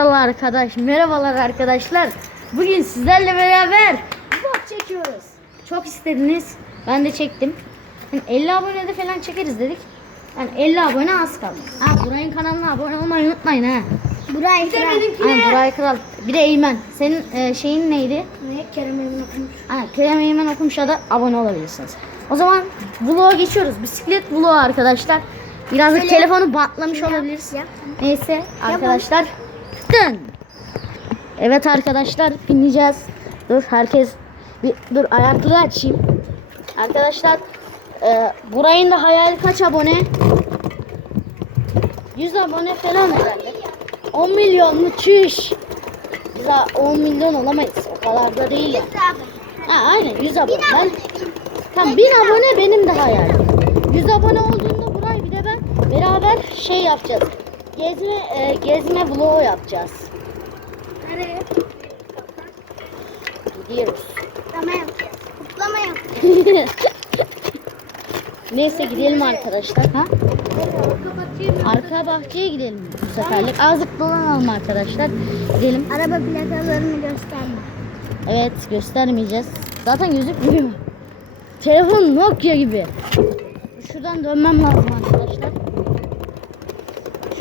Merhaba arkadaş, merhabalar arkadaşlar. Bugün sizlerle beraber vlog çekiyoruz. Çok istediniz, ben de çektim. Hani 50 abone de falan çekeriz dedik. Yani 50 abone az kaldı. Ha Buray'ın kanalına abone olmayı unutmayın ha. Burayı kral. Aynen Buray Kral. Bir de Eymen. Senin e, şeyin neydi? Ne? Kerem Emin okumuş. Ha, Kerem Eymen okumuşa da abone olabilirsiniz. O zaman vloga geçiyoruz. Bisiklet vlogu arkadaşlar. Birazcık Şöyle- telefonu batlamış olabilir. Yap. Neyse arkadaşlar. Dön. Evet arkadaşlar bineceğiz. Dur herkes bir dur ayaklığı açayım. Arkadaşlar e, burayın da hayali kaç abone? 100 abone falan herhalde. 10 milyon mu çüş. Biz daha 10 milyon olamayız. O kadar da değil yani. Ha aynen 100 abone. Ben, tam 1000 abone benim de hayalim. 100 abone olduğunda Buray bir de ben beraber şey yapacağız. Gezme e, gezme vlogu yapacağız. Nereye? Gidiyoruz. Kutlama yapacağız. Kutlama yapacağız. Neyse gidelim arkadaşlar. Ha? Arka bahçeye gidelim bu seferlik. Azıcık dolanalım arkadaşlar. Gidelim. Araba plakalarını gösterme. Evet göstermeyeceğiz. Zaten gözükmüyor. Telefon Nokia gibi. Şuradan dönmem lazım.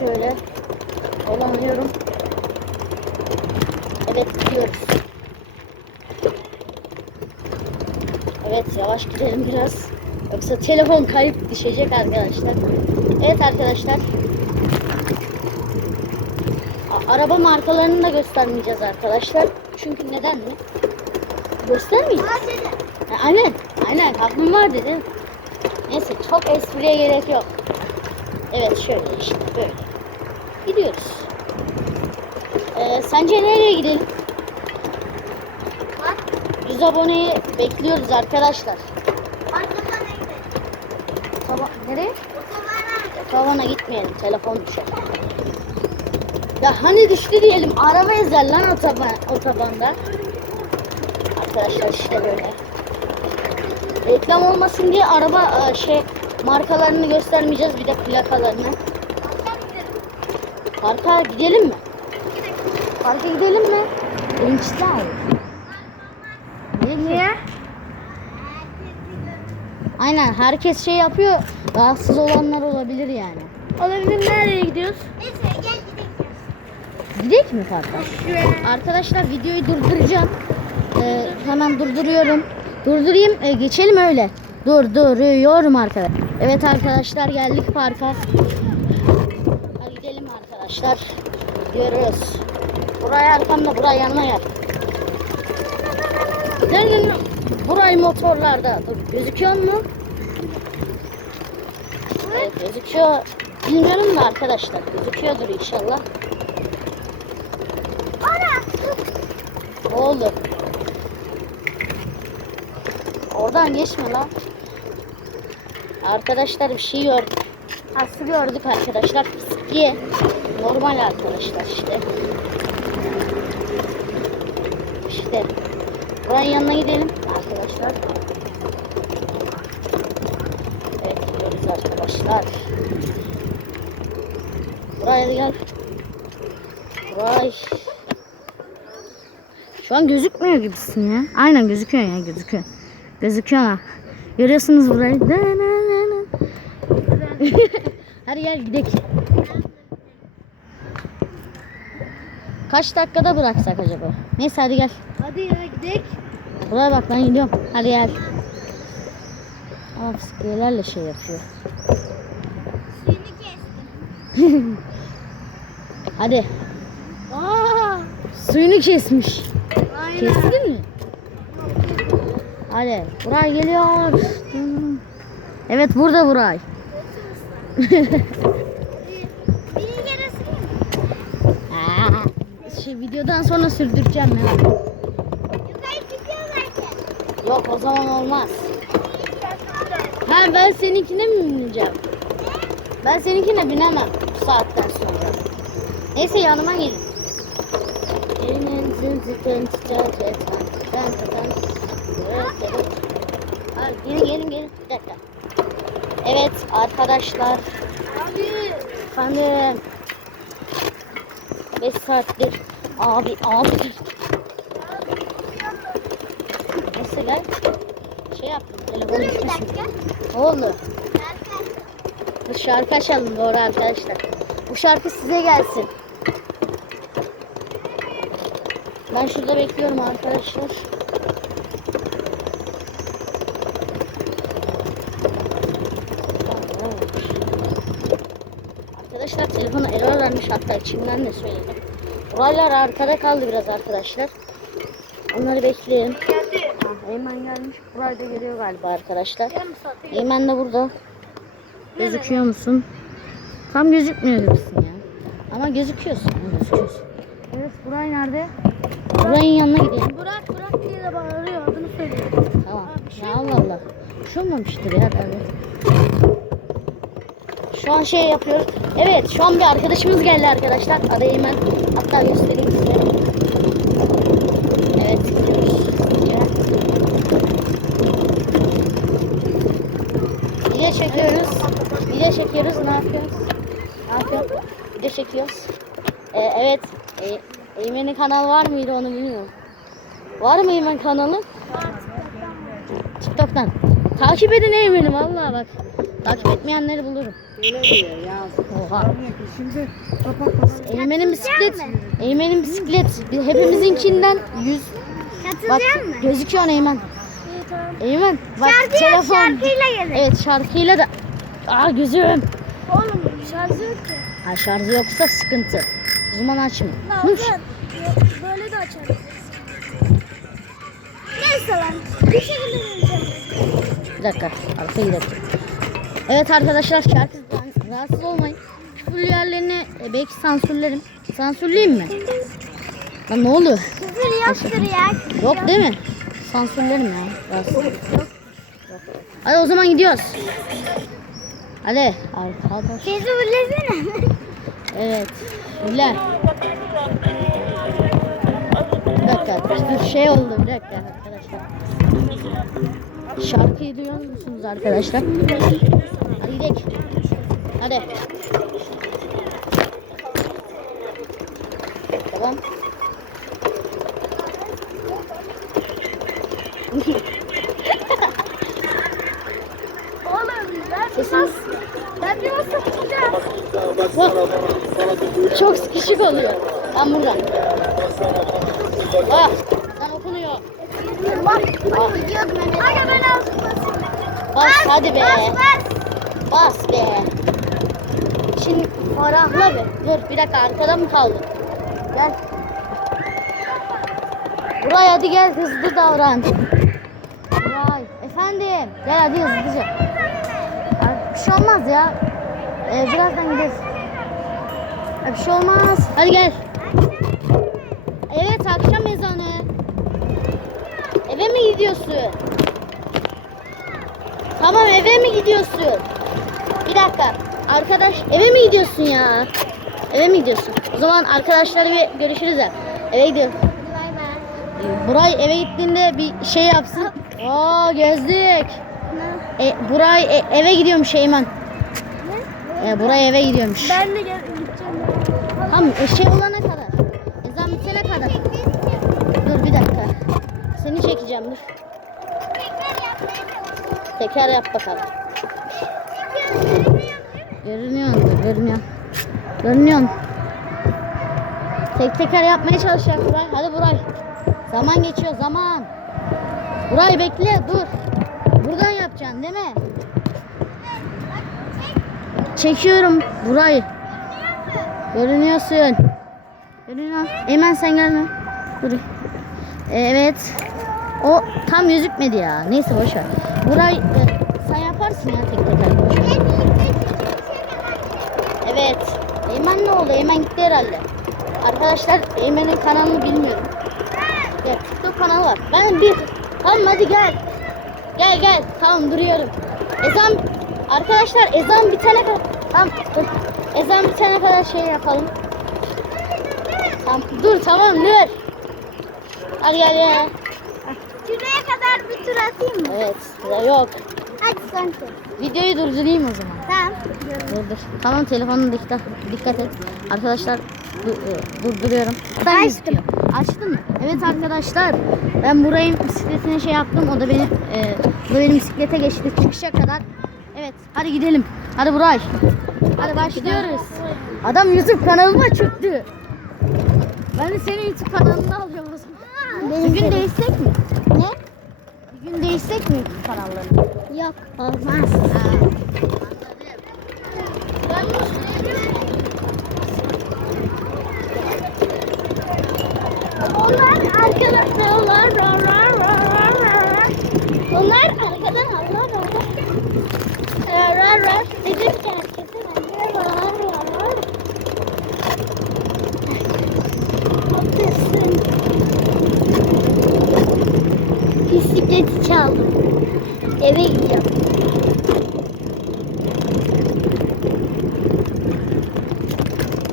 Şöyle dolanıyorum. Evet gidiyoruz. Evet yavaş gidelim biraz. Yoksa telefon kayıp düşecek arkadaşlar. Evet arkadaşlar. A- araba markalarını da göstermeyeceğiz arkadaşlar. Çünkü neden mi? Göstermeyeceğiz. Ha, aynen. Aynen. Aklım var dedim. Neyse çok espriye gerek yok. Evet şöyle işte böyle. Gidiyoruz. Ee, sence nereye gidelim? 100 aboneyi bekliyoruz arkadaşlar. Tava nereye? Tavana gitmeyelim. Telefon düşer. Ya hani düştü diyelim. Araba ezer lan otoban, otobanda. Arkadaşlar işte böyle. Reklam olmasın diye araba e, şey markalarını göstermeyeceğiz bir de plakalarını. Parka gidelim mi? Parka gidelim mi? Gençler. Niye? Aynen herkes şey yapıyor. Rahatsız olanlar olabilir yani. Olabilir nereye gidiyoruz? Gidelim mi parka? Arkadaşlar videoyu durduracağım. Ee, hemen durduruyorum. Durdurayım e, geçelim öyle. Durduruyorum arkadaşlar. Evet arkadaşlar geldik parka. Arkadaşlar. Gidiyoruz. Buraya arkamda buraya yanına gel. Nereden? Burayı motorlarda. Dur, gözüküyor mu? Evet gözüküyor. Bilmiyorum da arkadaşlar. Gözüküyordur inşallah. Ne oldu? Oradan geçme lan. Arkadaşlar bir şey gördük. Hası gördük arkadaşlar. Piski. Normal arkadaşlar işte. İşte. Buranın yanına gidelim arkadaşlar. Evet gidiyoruz arkadaşlar. Buraya gel. Buraya. Şu an gözükmüyor gibisin ya. Aynen gözüküyor ya gözüküyor. Gözüküyor ha. Görüyorsunuz burayı. Hadi gel gidelim. Kaç dakikada bıraksak acaba? Neyse hadi gel. Hadi ya gidelim. Buraya bak ben gidiyorum. Hadi gel. Ama fıskiyelerle şey yapıyor. Suyunu kestim. Hadi. Aa, Suyunu kesmiş. aynen. Kestin mi? Hadi. Buray geliyor. Evet burada Buray. Bir kere Aa, Şey, videodan sonra sürdüreceğim ya. Yok o zaman olmaz. Ha ben seninkine mi bineceğim? Ben seninkine binemem bu saatten sonra. Neyse yanıma gelin. Elinin etmen. Ben zaten. Evet, evet. Ha, gelin gelin gelin. Bir dakika. Evet arkadaşlar. Abi. Efendim. 5 saattir. Abi abi. Mesela şey yaptım. Telefonu Bir düşmesin. dakika. Ne oldu? Bu şarkı açalım doğru arkadaşlar. Bu şarkı size gelsin. Ben şurada bekliyorum arkadaşlar. Arkadaşlar telefonu error vermiş hatta içimden de söyledim. Olaylar arkada kaldı biraz arkadaşlar. Onları bekleyelim. Ah, Eymen gelmiş. Burayı da görüyor galiba arkadaşlar. Eymen de burada. Gözüküyor musun? Tam gözükmüyor gibisin ya. Ama gözüküyorsun. gözüküyorsun. Evet Buray nerede? Burayın yanına gidelim. Burak Burak diye de bağırıyor adını söylüyor. Tamam. Ya Allah Allah. Bir şey olmamıştır ya tabii. Şu an şey yapıyoruz. Evet şu an bir arkadaşımız geldi arkadaşlar. Adı Eymen. Hatta göstereyim size. Evet gidiyoruz. Video çekiyoruz. Video çekiyoruz. Ne yapıyoruz? Ne yapıyoruz? Video çekiyoruz. Ee, evet. E, Eymen'in kanalı var mıydı onu bilmiyorum. Var mı Eymen kanalı? TikTok'tan. Takip edin Eymen'i vallahi bak. Takip etmeyenleri bulurum. Oha. Şimdi kapak kapak. Eymen'in bisiklet. Eymen'in bisiklet. Hepimizinkinden 100. Bak Katılacak mısın? gözüküyor Eymen. İyi tamam. Eymen bak Şarkıyla telefon. şarkıyla gelin. Evet şarkıyla da. Aa gözüm. Oğlum şarjı yok ki. Ha şarjı yoksa sıkıntı. O zaman açma. Olacak? Böyle de açarız. Neyse lan. Bir şekilde vereceğim. Bir dakika. Arkaya gidelim. Evet arkadaşlar şarkıdan rahatsız olmayın. Küfürlü yerlerini e, belki sansürlerim. Sansürleyeyim mi? Lan ne oluyor? Küfür yoktur ya. Yok değil mi? Sansürlerim ya. Rahatsız. Hadi o zaman gidiyoruz. Hadi arkadaş. Sesi fulesene. Evet. Güzel. Bir dakika. Bir şey oldu bir dakika arkadaşlar. Şarkıyı duyuyor musunuz arkadaşlar? Hadi gidelim. Hadi. Tamam. Sesiniz ben bir nasıl tutacağım? Bak. Çok sıkışık oluyor. Ben buradan. Bak. Bak. Ben aldım. Bas hadi be. Bas bas. Bas be. Şimdi ferahla be. Dur bir dakika arkada mı kaldın? Gel. Buray hadi gel hızlı davran. Buray efendim. Gel hadi hızlıca. Bir şey olmaz ya. Ee, birazdan gideriz. Bir şey olmaz. Hadi gel. Evet akşam ezanı. Gidiyorsun? Tamam eve mi gidiyorsun? Bir dakika. Arkadaş eve mi gidiyorsun ya? Eve mi gidiyorsun? O zaman arkadaşlarla bir görüşürüz ya. Eve gidiyorum. Buray eve gittiğinde bir şey yapsın. Oo gözlük. E, Buray e, eve gidiyormuş Eymen. E, Buray eve gidiyormuş. Ben de gideceğim. Tamam şey olana kadar. Seni çekeceğim dur. Teker yap bakalım. Görünüyor mu? Görünüyor. Görünüyor? Tek teker yapmaya çalışacak Buray. Hadi Buray. Zaman geçiyor zaman. Buray bekle dur. Buradan yapacaksın değil mi? Çekiyorum Buray. Görünüyorsun. Görünüyor. Eymen sen gelme. Dur. Evet. O tam gözükmedi ya. Neyse boş ver. Buray e, sen yaparsın ya tek ver. Evet. Eymen ne oldu? Eymen gitti herhalde. Arkadaşlar Eymen'in kanalını bilmiyorum. Ya TikTok kanalı var. Ben bir Tamam hadi gel. Gel gel. Tamam duruyorum. Ezan Arkadaşlar ezan bitene kadar Tamam dur. Ezan bitene kadar şey yapalım. Tamam dur tamam dur. Hadi gel gel. Şuraya kadar bir tur atayım mı? Evet. Yok. Hadi sen tur. Videoyu durdurayım o zaman. Tamam. Dur dur. Tamam telefonun dikkat, dikkat et. Arkadaşlar dur- durduruyorum. Ben gözüküyor. Açtın mı? Evet arkadaşlar. Ben burayı bisikletine şey yaptım. O da benim e, bu benim bisiklete geçti çıkışa kadar. Evet hadi gidelim. Hadi Buray. Hadi başlıyoruz. Adam YouTube kanalıma çıktı. Ben de senin YouTube kanalını alıyorum o zaman. Bir gün değişsek mi? Gün değişsek mi YouTube kanallarını? Yok olmaz. Onlar arkadan onlar Onlar arkadan Allah Allah. Dedim ki herkese ben de var var. Haklısın. Bisikleti çaldım. Eve gidiyorum.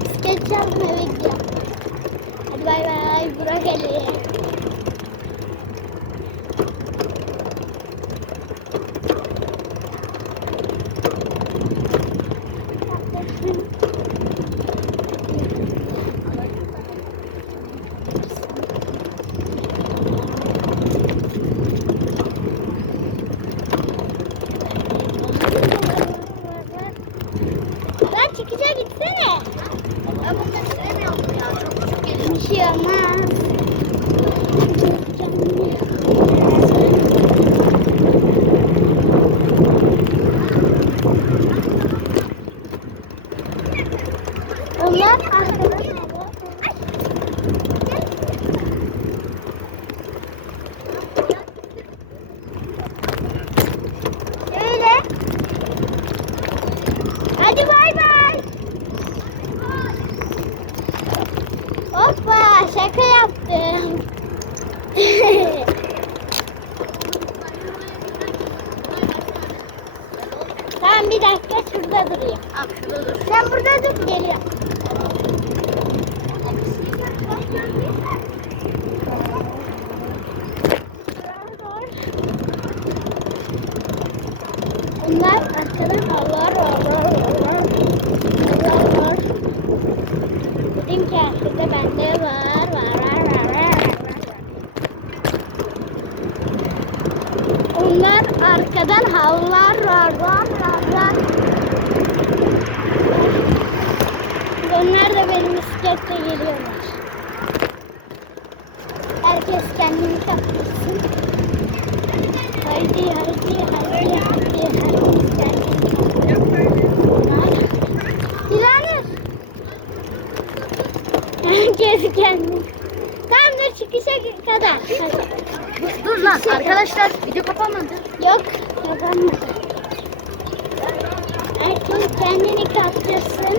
Bisiklet çaldım eve gidiyorum. Hadi bay bay. Burak Ali. Ben çıkışa gitsene. Ben bunu süremiyorum ya. Çok küçük geliyor. Bir şey olmaz. Onlar arkadan Öyle. Hadi bay bay. Hoppa şaka yaptım. Tamam bir dakika şurada durayım. Abi şurada dur. Sen burada dur geliyorum. Bunlar arkadan Allah Allah Allah Allah var. Dedim ki arkada bende var var var var var. Onlar arkadan havlar var var var. Onlar da benim bisikletle geliyorlar. Herkes kendini kaptırsın. Haydi haydi haydi haydi kaptırsın. Dilanır. Herkes kendini. Tam da çıkışa kadar. Hadi. Dur lan arkadaşlar video kapanmadı. Yok, kazanmadı. Herkes kendini kaptırsın.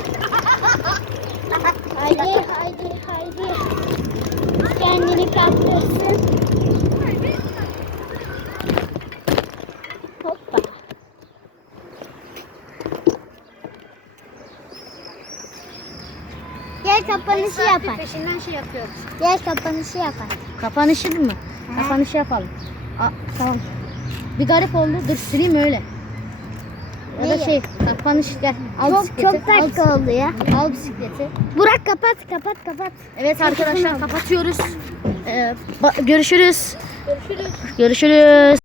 Haydi, haydi, haydi. Kendini kaptırsın. Hoppa. Gel kapanışı yapar. Peşinden şey yapıyoruz. Gel kapanışı yapar. Kapanışı mı? Kapanışı yapalım. Aa, tamam. Bir garip oldu. Dur sileyim öyle. Ya da şey kapanış gel. Al Çok bisikleti. çok al, dakika oldu ya. al bisikleti. Burak kapat, kapat, kapat. Evet arkadaşlar kapatıyoruz. Ee, görüşürüz. Görüşürüz. Görüşürüz.